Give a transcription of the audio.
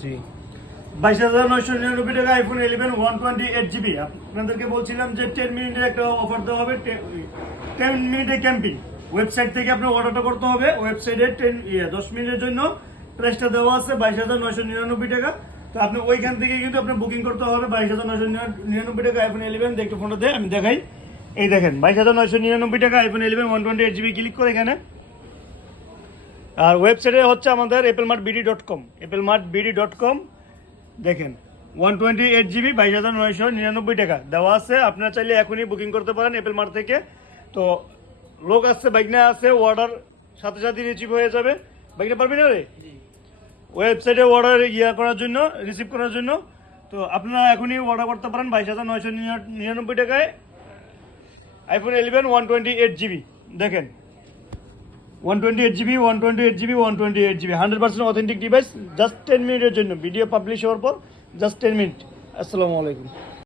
জি 22,999 টাকা iPhone 11 128GB। আপনাদেরকে বলছিলাম যে 10 মিনিটের একটা অফার দেওয়া হবে, 10 মিনিটে ক্যাম্পিং। ওয়েবসাইট থেকে আপনার অর্ডারটা করতে হবে, ওয়েবসাইটে 10 মিনিটের জন্য প্রাইসটা দেওয়া আছে 22,999 টাকা। তো আপনি ওইখান থেকে কিন্তু আপনার বুকিং করতে হবে 22,999 টাকা আইফোন 11। দেখতে ফোনটা দিয়ে আমি দেখাই, এই দেখেন 22,999 টাকা আইফোন 11 128GB। ক্লিক করে এখানে, আর ওয়েবসাইটে হচ্ছে আমাদের applemartbd.com, applemartbd.com। দেখেন 128GB 22,999 টাকা দেওয়া আছে। আপনারা চাইলে এখনই বুকিং করতে পারেন অ্যাপল মার্ট থেকে। তো লোক আসছে, বাইকনা আছে, অর্ডার সাথে সাথে রিসিভ হয়ে যাবে। বাইকনা পারবি না রে ওয়েবসাইটে অর্ডার করার জন্য, রিসিভ করার জন্য। তো আপনারা এখনই অর্ডার করতে পারেন 22,999 টাকায় আইফোন 11 128GB। দেখেন 128GB 128GB 128GB 100% authentic device, just 10 মিনিটের জন্য। ভিডিও পাবলিশ হওয়ার পর জাস্ট 10 মিনিট। আসসালামু আলাইকুম।